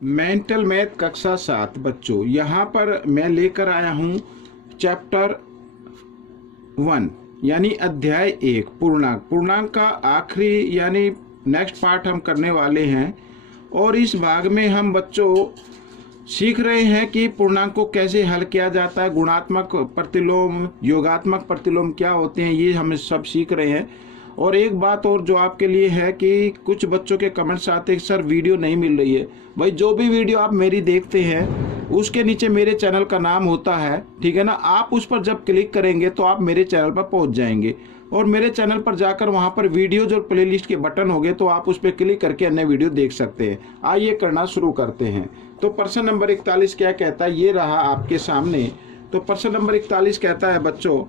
Mental math कक्षा 7 बच्चों, यहाँ पर मैं लेकर आया हूँ चैप्टर 1 यानी अध्याय 1 पूर्णांक। पूर्णांक का आखिरी यानी नेक्स्ट पार्ट हम करने वाले हैं और इस भाग में हम बच्चों सीख रहे हैं कि पूर्णांक को कैसे हल किया जाता है, गुणात्मक प्रतिलोम, योगात्मक प्रतिलोम क्या होते हैं, ये हम सब सीख रहे हैं। और एक बात और जो आपके लिए है कि कुछ बच्चों के कमेंट्स आते हैं सर वीडियो नहीं मिल रही है। भाई जो भी वीडियो आप मेरी देखते हैं उसके नीचे मेरे चैनल का नाम होता है, ठीक है ना। आप उस पर जब क्लिक करेंगे तो आप मेरे चैनल पर पहुंच जाएंगे और मेरे चैनल पर जाकर वहां पर वीडियोज और प्लेलिस्ट के बटन होंगे तो आप उस पर क्लिक करके अन्य वीडियो देख सकते हैं। आइए करना शुरू करते हैं। तो प्रश्न नंबर 41 क्या कहता है, ये रहा आपके सामने। तो प्रश्न नंबर 41 कहता है बच्चों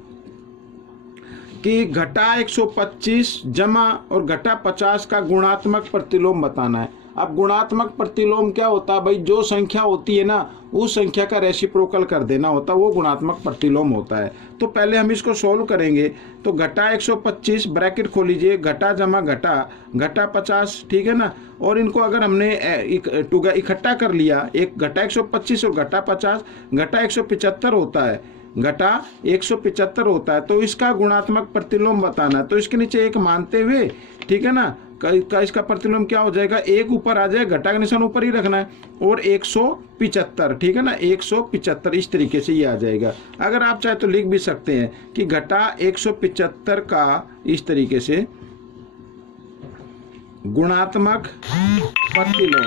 कि घटा 125 जमा और घटा 50 का गुणात्मक प्रतिलोम बताना है। अब गुणात्मक प्रतिलोम क्या होता है भाई, जो संख्या होती है ना उस संख्या का रेसिप्रोकल कर देना होता है, वो गुणात्मक प्रतिलोम होता है। तो पहले हम इसको सोल्व करेंगे। तो घटा 125 ब्रैकेट खोल लीजिए, घटा जमा घटा, घटा 50, ठीक है ना। और इनको अगर हमने इकट्ठा कर लिया, एक घटा 125 और घटा 50, घटा 175 होता है, घटा 175 होता है। तो इसका गुणात्मक प्रतिलोम बताना है। तो इसके नीचे एक मानते हुए, ठीक है ना, का इसका प्रतिलोम क्या हो जाएगा, एक ऊपर आ जाए, घटा का निशान ऊपर ही रखना है, और 175, ठीक है ना, 175 इस तरीके से ये आ जाएगा। अगर आप चाहे तो लिख भी सकते हैं कि घटा 175 का इस तरीके से गुणात्मक प्रतिलोम,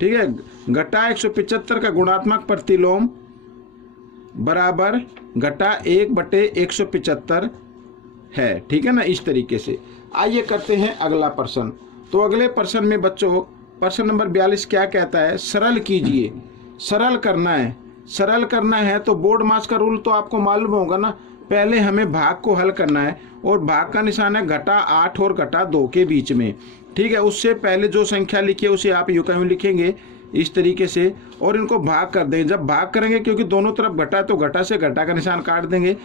ठीक है। घटा 175 का गुणात्मक प्रतिलोम बराबर घटा 1/175 है, ठीक है ना, इस तरीके से। आइए करते हैं अगला प्रश्न। तो अगले प्रश्न में बच्चों प्रश्न नंबर 42 क्या कहता है, सरल कीजिए। सरल करना है, सरल करना है तो बोर्ड मास का रूल तो आपको मालूम होगा ना। पहले हमें भाग को हल करना है और भाग का निशान है घटा 8 और घटा 2 के बीच में, ठीक है। उससे पहले जो संख्या लिखी है उसे आप यूं कहीं लिखेंगे इस तरीके से और इनको भाग कर देंगे। जब भाग करेंगे, क्योंकि दोनों तरफ घटा है तो घटा से घटा का निशान काट देंगे।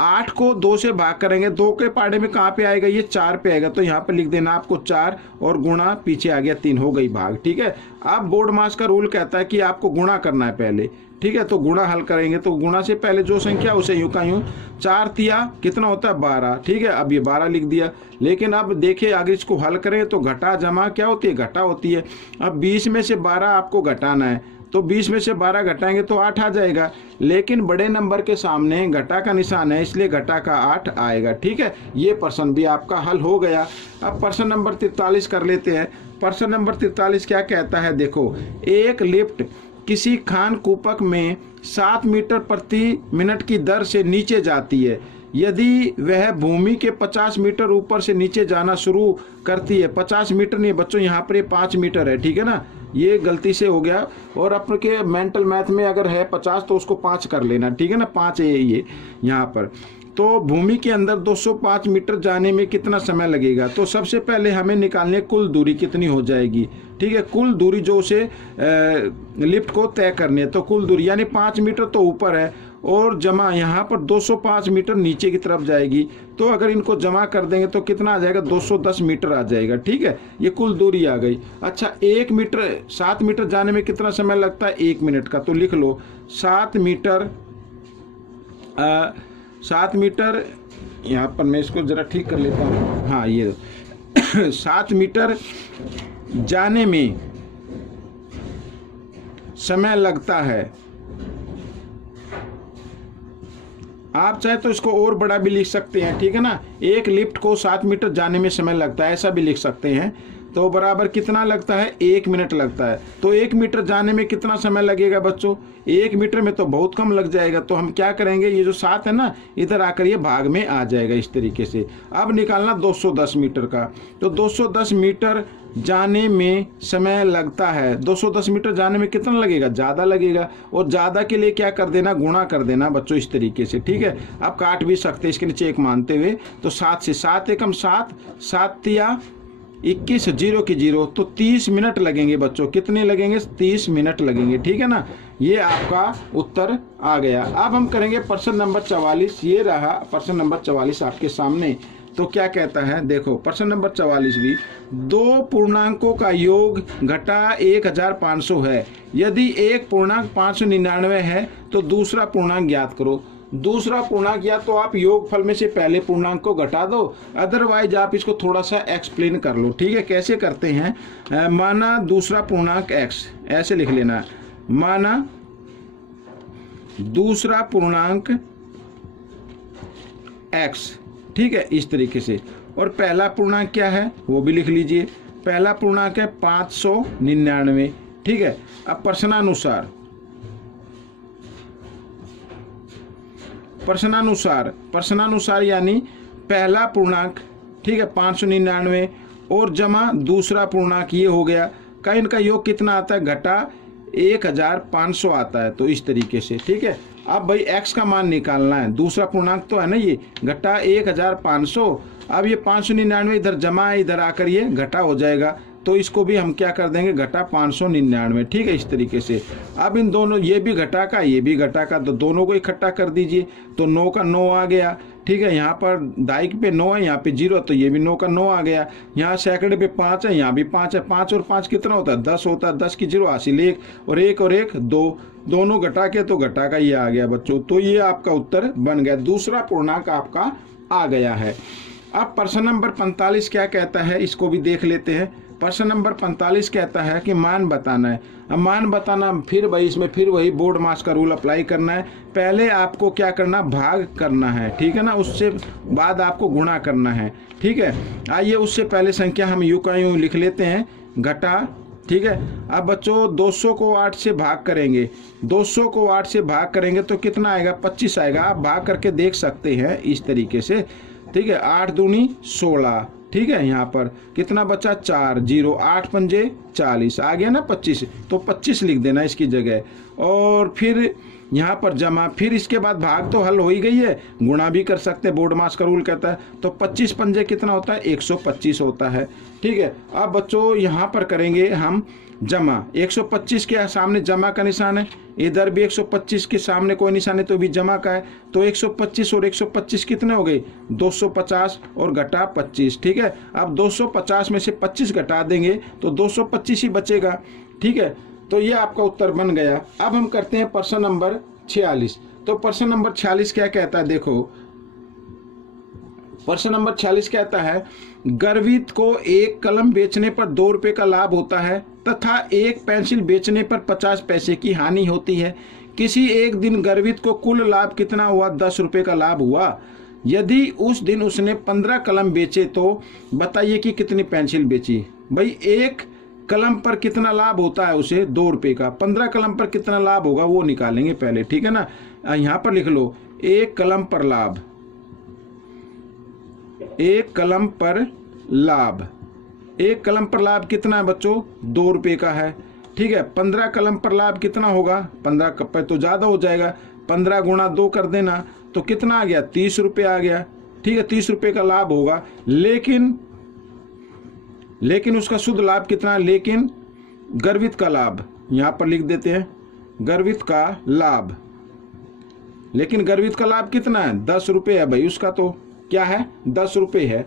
8 को 2 से भाग करेंगे, 2 के पाड़े में कहाँ पे आएगा, ये 4 पे आएगा। तो यहाँ पे लिख देना आपको 4 और गुणा पीछे आ गया 3, हो गई भाग, ठीक है। अब बोर्ड मास का रूल कहता है कि आपको गुणा करना है पहले, ठीक है। तो गुणा हल करेंगे तो गुणा से पहले जो संख्या उसे यूं का यूं, 4 तिया कितना होता है 12, ठीक है। अब ये 12 लिख दिया। लेकिन अब देखिए आगे इसको हल करें तो घटा जमा क्या होती है, घटा होती है। अब 20 में से 12 आपको घटाना है, तो 20 में से 12 घटाएंगे तो 8 आ जाएगा। लेकिन बड़े नंबर के सामने घटा का निशान है इसलिए घटा का 8 आएगा, ठीक है। ये प्रश्न भी आपका हल हो गया। अब प्रश्न नंबर 43 कर लेते हैं। प्रश्न नंबर 43 क्या कहता है, देखो, एक लिफ्ट किसी खान कूपक में 7 मीटर प्रति मिनट की दर से नीचे जाती है। यदि वह भूमि के 50 मीटर ऊपर से नीचे जाना शुरू करती है, 50 मीटर नहीं बच्चों, यहाँ पर ये 5 मीटर है, ठीक है ना, ये गलती से हो गया। और आपके मेंटल मैथ में अगर है 50 तो उसको 5 कर लेना, ठीक है ना, 5 है ये यहाँ पर। तो भूमि के अंदर 205 मीटर जाने में कितना समय लगेगा। तो सबसे पहले हमें निकालने कुल दूरी कितनी हो जाएगी, ठीक है। कुल दूरी जो उसे लिफ्ट को तय करनी है, तो कुल दूरी यानी 5 मीटर तो ऊपर है और जमा यहाँ पर 205 मीटर नीचे की तरफ जाएगी। तो अगर इनको जमा कर देंगे तो कितना आ जाएगा, 210 मीटर आ जाएगा, ठीक है। ये कुल दूरी आ गई। अच्छा, 1 मीटर 7 मीटर जाने में कितना समय लगता है, 1 मिनट का। तो लिख लो 7 मीटर, 7 मीटर, यहाँ पर मैं इसको जरा ठीक कर लेता हूँ, हाँ ये 7 मीटर जाने में समय लगता है। आप चाहे तो इसको और बड़ा भी लिख सकते हैं, ठीक है ना। एक लिफ्ट को 7 मीटर जाने में समय लगता है, ऐसा भी लिख सकते हैं। तो बराबर कितना लगता है, 1 मिनट लगता है। तो 1 मीटर जाने में कितना समय लगेगा बच्चों, 1 मीटर में तो बहुत कम लग जाएगा। तो हम क्या करेंगे, ये जो 7 है ना इधर आकर ये भाग में आ जाएगा इस तरीके से। अब निकालना 210 मीटर का। तो 210 मीटर जाने में समय लगता है। 210 मीटर जाने में कितना लगेगा, ज़्यादा लगेगा। और ज़्यादा के लिए क्या कर देना, गुणा कर देना बच्चों इस तरीके से, ठीक है। अब काट भी सकते इसके नीचे एक मानते हुए। तो 7 से 7 एकम 7, 7 तिया 21, 0 की 0, तो 30 मिनट लगेंगे बच्चों। कितने लगेंगे, 30 मिनट लगेंगे, ठीक है ना। ये आपका उत्तर आ गया। अब हम करेंगे प्रश्न नंबर 44। ये रहा प्रश्न नंबर 44 आपके सामने। तो क्या कहता है, देखो प्रश्न नंबर 44 भी, दो पूर्णांकों का योग घटा 1500 है। यदि एक पूर्णांक 599 है तो दूसरा पूर्णांक ज्ञात करो। दूसरा पूर्णांक या तो आप योगफल में से पहले पूर्णांक को घटा दो, अदरवाइज आप इसको थोड़ा सा एक्सप्लेन कर लो। ठीक है, कैसे करते हैं, माना दूसरा पूर्णांक x, ऐसे लिख लेना, माना दूसरा पूर्णांक x, ठीक है, इस तरीके से। और पहला पूर्णांक क्या है वो भी लिख लीजिए, पहला पूर्णांक है 599। ठीक है, अब प्रश्नानुसार यानी पहला पूर्णांक, ठीक है, 599 और जमा दूसरा पूर्णांक, ये हो गया का इनका योग कितना आता है, घटा 1500 आता है। तो इस तरीके से, ठीक है। अब भाई x का मान निकालना है, दूसरा पूर्णांक तो है ना ये, घटा 1500। अब ये 599 इधर जमा है, इधर आकर ये घटा हो जाएगा, तो इसको भी हम क्या कर देंगे, घटा 599। ठीक है, इस तरीके से। अब इन दोनों, ये भी घटा का ये भी घटा का, तो दोनों को इकट्ठा कर दीजिए, तो 9 का 9 आ गया। ठीक है, यहाँ पर दाई पे 9 है, यहाँ पे 0, तो ये भी 9 का 9 आ गया। यहाँ सैकड़े पे 5 है, यहाँ भी 5 है, 5 और 5 कितना होता है, 10 होता है। 10 की 0 हासिल 1 और 1 और 1 2, दोनों घटा के तो घटा का ये आ गया बच्चों। तो ये आपका उत्तर बन गया, दूसरा पूर्णांक आपका आ गया है। अब प्रश्न नंबर 45 क्या कहता है, इसको भी देख लेते हैं। प्रश्न नंबर 45 कहता है कि मान बताना है। अब मान बताना, फिर भाई इसमें फिर वही बोर्ड मास का रूल अप्लाई करना है। पहले आपको क्या करना, भाग करना है, ठीक है ना, उससे बाद आपको गुणा करना है। ठीक है, आइए उससे पहले संख्या हम यूं का यूं लिख लेते हैं, घटा। ठीक है, अब बच्चों 200 को 8 से भाग करेंगे, 200 को 8 से भाग करेंगे तो कितना आएगा, 25 आएगा। आप भाग करके देख सकते हैं इस तरीके से। ठीक है, 8 दूनी 16। ठीक है, यहाँ पर कितना बचा, 4 0, 8 पंजे 40, आ गया ना 25, तो 25 लिख देना इसकी जगह। और फिर यहाँ पर जमा, फिर इसके बाद भाग तो हल हो ही गई है, गुणा भी कर सकते हैं, बोर्ड मास का रूल कहता है। तो 25 पंजे कितना होता है, 125 होता है। ठीक है, अब बच्चों यहाँ पर करेंगे हम जमा। 125 के सामने जमा का निशान है, इधर भी 125 के सामने कोई निशान है तो भी जमा का है। तो 125 और 125 कितने हो गए, 250 और घटा 25। ठीक है, अब 250 में से 25 घटा देंगे तो 225 ही बचेगा। ठीक है, तो ये आपका उत्तर बन गया। अब हम करते हैं प्रश्न नंबर 46। तो प्रश्न नंबर 46 क्या कहता है, देखो प्रश्न नंबर 46 कहता है, गर्वित को एक कलम बेचने पर 2 रुपए का लाभ होता है तथा एक पेंसिल बेचने पर 50 पैसे की हानि होती है। किसी एक दिन गर्वित को कुल लाभ कितना हुआ, 10 रुपए का लाभ हुआ। यदि उस दिन उसने 15 कलम बेचे तो बताइए कि कितनी पेंसिल बेची। भाई एक कलम पर कितना लाभ होता है उसे, 2 रुपए का। 15 कलम पर कितना लाभ होगा वो निकालेंगे पहले। ठीक है ना, यहाँ पर लिख लो, एक कलम पर लाभ, एक कलम पर लाभ, एक कलम पर लाभ कितना है बच्चों, 2 रुपए का है। ठीक है, 15 कलम पर लाभ कितना होगा, 15 पर तो ज़्यादा हो जाएगा, 15 गुणा 2 कर देना तो कितना आ गया, 30 रुपये आ गया। ठीक है, 30 रुपये का लाभ होगा, लेकिन उसका शुद्ध लाभ कितना है, लेकिन गर्वित का लाभ यहाँ पर लिख देते हैं, गर्वित का लाभ, लेकिन गर्वित का लाभ कितना है, 10 रुपये है भाई, उसका तो क्या है, 10 रुपये है।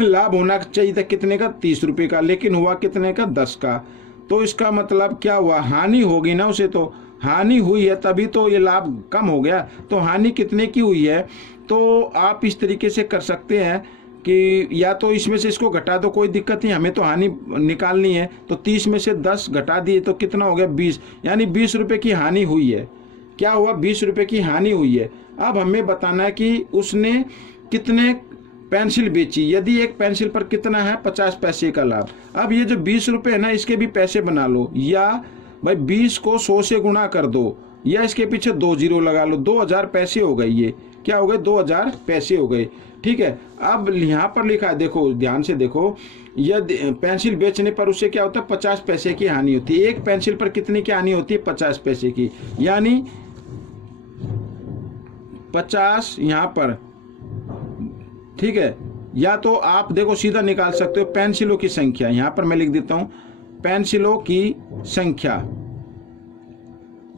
लाभ होना चाहिए था कितने का, 30 रुपये का, लेकिन हुआ कितने का, 10 का। तो इसका मतलब क्या हुआ, हानि होगी ना उसे, तो हानि हुई है तभी तो ये लाभ कम हो गया। तो हानि कितने की हुई है, तो आप इस तरीके से कर सकते हैं कि या तो इसमें से इसको घटा दो, कोई दिक्कत नहीं, हमें तो हानि निकालनी है। तो 30 में से 10 घटा दिए तो कितना हो गया, 20, यानी 20 रुपये की हानि हुई है। क्या हुआ, 20 रुपये की हानि हुई है। अब हमें बताना है कि उसने कितने पेंसिल बेची। यदि एक पेंसिल पर कितना है, 50 पैसे का लाभ। अब ये जो 20 रुपये है ना, इसके भी पैसे बना लो, या भाई 20 को 100 से गुणा कर दो, या इसके पीछे 2 जीरो लगा लो, 2000 पैसे हो गए। ये क्या हो गए, 2000 पैसे हो गए। ठीक है, अब यहाँ पर लिखा है, देखो ध्यान से देखो, यदि पेंसिल बेचने पर उससे क्या होता है, 50 पैसे की हानि होती है। एक पेंसिल पर कितनी की हानि होती है, 50 पैसे की, यानी 50 यहाँ पर। ठीक है, या तो आप देखो सीधा निकाल सकते हो पेंसिलों की संख्या, यहाँ पर मैं लिख देता हूँ पेंसिलों की संख्या।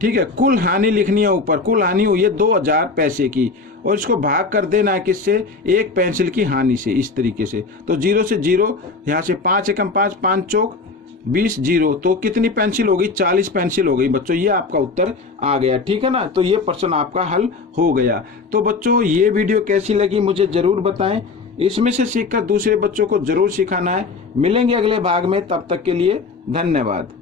ठीक है, कुल हानि लिखनी है ऊपर, कुल हानि हुई है 2000 पैसे की, और इसको भाग कर देना है किससे, एक पेंसिल की हानि से, इस तरीके से। तो 0 से 0, यहाँ से 5 एकम 5, 5 चौक 20, 0, तो कितनी पेंसिल हो गई, 40 पेंसिल हो गई बच्चों। ये आपका उत्तर आ गया, ठीक है ना। तो ये प्रश्न आपका हल हो गया। तो बच्चों ये वीडियो कैसी लगी मुझे जरूर बताएं, इसमें से सीखकर दूसरे बच्चों को जरूर सिखाना है। मिलेंगे अगले भाग में, तब तक के लिए धन्यवाद।